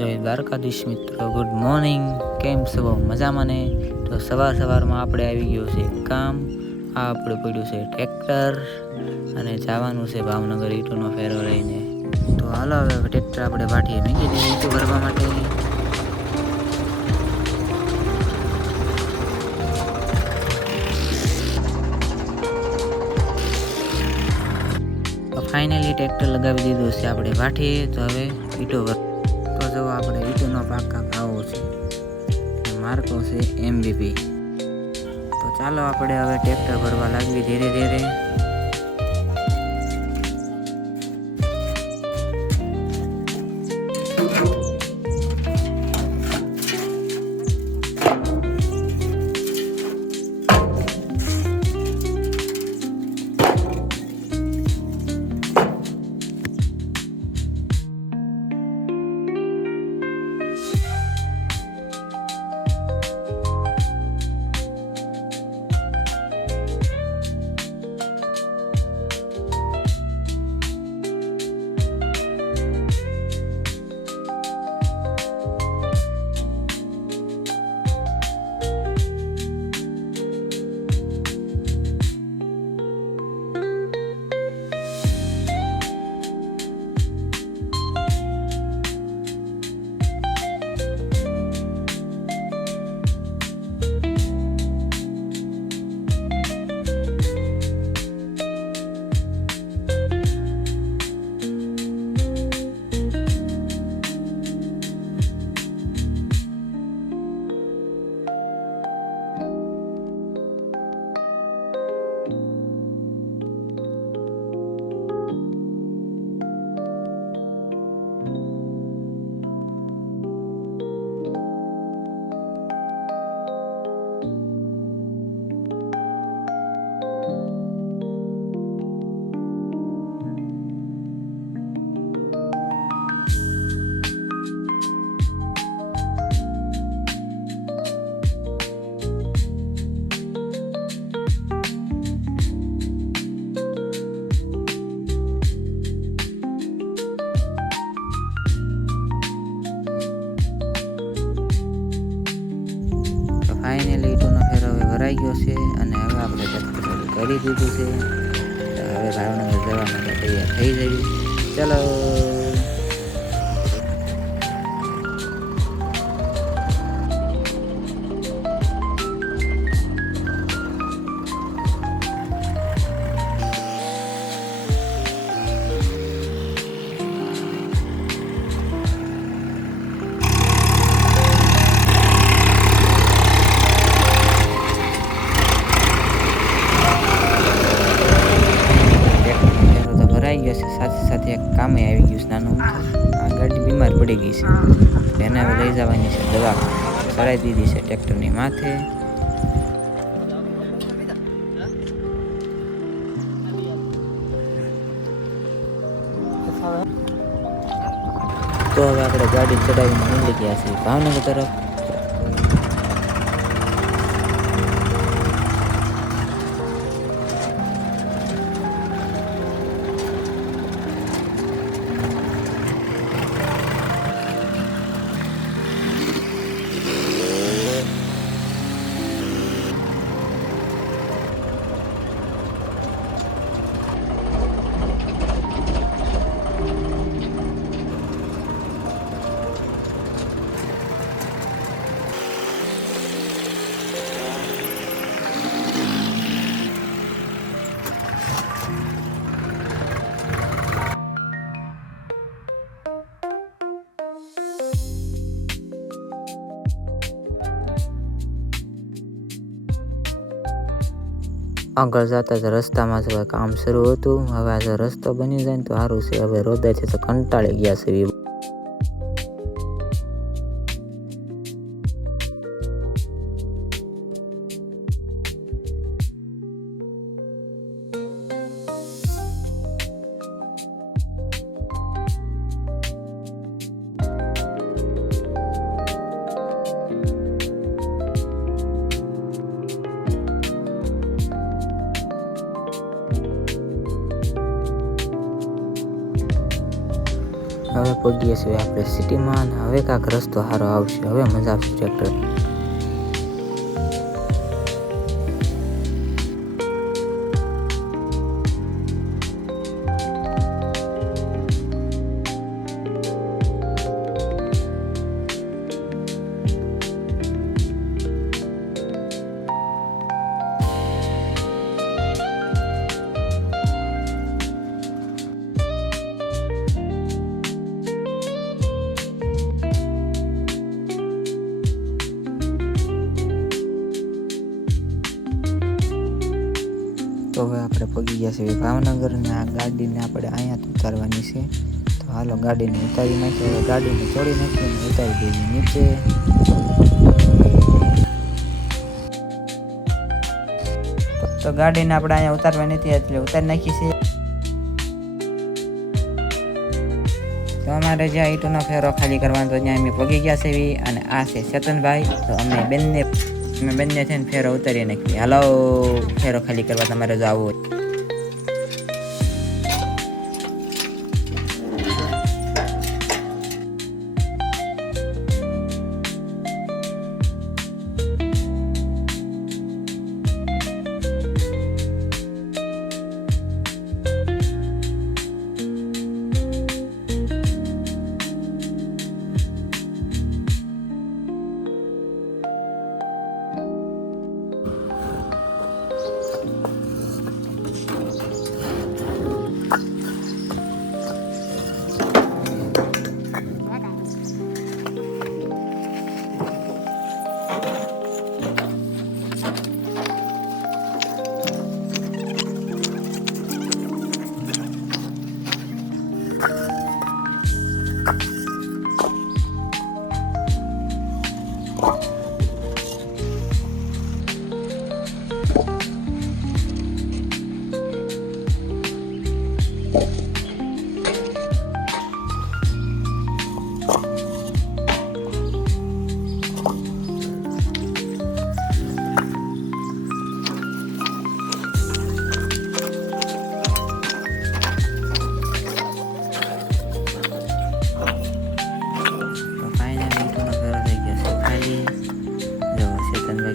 જય દ્વારકાધીશ મિત્રો, good morning. કેમ છો? મજામાં ને? તો સવારમાં આપણે આવી ગયો છે કામ. આ આપણે પડ્યું છે ટ્રેક્ટર અને જવાનું છે ભાવનગર ઈંટોનો ફેરો લઈને. તો હાલો હવે ટ્રેક્ટર આપણે વાટીએ મૂકી દઈએ ઈંટો ભરવા માટે. ફાઇનલી ટ્રેક્ટર લગાવી દીધું છે આપણે વાટીએ. તો હવે ઈંટો તો જો આપણે ઈંટોનો ભાગ કાંક આવો છે, માર્કો છે MVP. તો ચાલો આપણે હવે ટ્રેક્ટર ભરવા લાગવી ધીરે ધીરે. ફાઇનલી ઈંટોનો ફેરો હવે ભરાઈ ગયો છે અને હવે આપણે ટ્રેક્ટર કરી દીધું છે. હવે ભાવનગર જવા માટે તૈયાર થઈ જવી. ચલો. સાથે સાથે એક કામે આવી ગયું છે નાનું. આ ગાડી બીમાર પડી ગઈ છે, એને હવે લઈ જવાની છે દવા. ચડાવી દીધી છે ટ્રેક્ટરની માથે. તો હવે આપણે ગાડી ચડાવીને નીકળી ગયા છીએ ભાવનગર તરફ. આગળ જતા જ રસ્તામાં જ કામ શરૂ હતું. હવે આ રસ્તો બની જાય ને તો સારું છે. હવે રોદાથી તો કંટાળી ગયા છે. હવે પગીએ છીએ આપણે સિટીમાં, અને હવે કાંક રસ્તો સારો આવશે, હવે મજા આવશે ટ્રેક્ટર. તો હવે આપણે પગી ગયા છીએ ભાવનગર, ને આ ગાડીને આપણે અહીંયા ઉતારવાની છે. તો હાલો ગાડીને ઉતારી નાખીએ. હવે ગાડીને ચોડી નાખીએ અને ઉતારી દઈએ નીચે. તો ગાડીને આપણે અહીંયા ઉતારવાની હતી એટલે ઉતારી નાખી છે. તો અમારે જ્યાં ઈંટોનો ફેરો ખાલી કરવાનો તો ત્યાં અમે પગી ગયા છે. અને આ છે ચેતનભાઈ. તો અમે બંને થઈને ફેરો ઉતારી નાખીએ. હાલો ફેરો ખાલી કરવા તમારે જો આવવું હોય.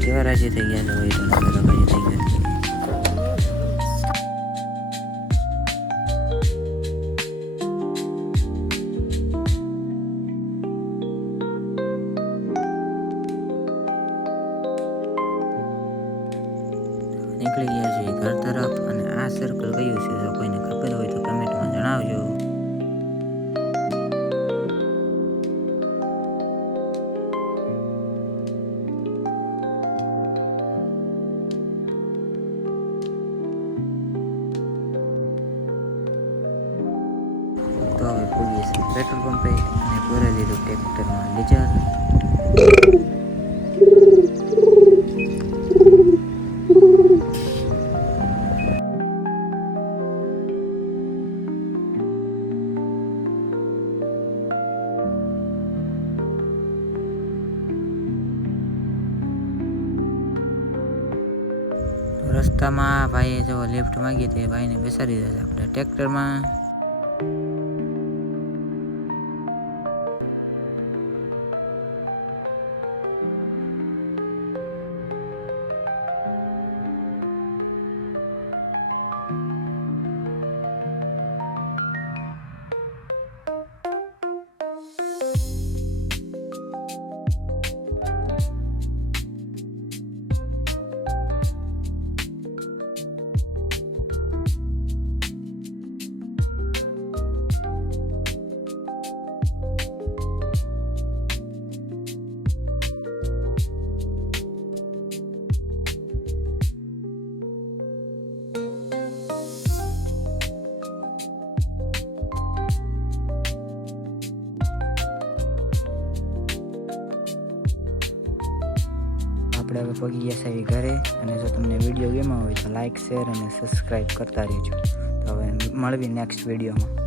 કેવા રાજી થઈ ગયા હોય તો રાજી થઈ ગયા. નીકળી ગયા છે ઘર તરફ. અને આ સર્કલ કયું છે જો કોઈને ખબર હોય તો કમેન્ટમાં જણાવજો. તો હવે પૂગીએ છીએ પેટ્રોલ પંપે અને પૂરી દીધું ટ્રેક્ટરમાં ડીઝલ. રસ્તામાં ભાઈએ જો લિફ્ટ માંગી તો એ ભાઈને બેસાડી દીધા આપણે ટ્રેક્ટરમાં. આપણે હવે પગી ગયા છે ઘરે. અને જો તમને વિડીયો ગમ્યો હોય તો લાઇક, શેર અને સબસ્ક્રાઈબ કરતા રહેજો. તો હવે મળવી નેક્સ્ટ વિડીયોમાં.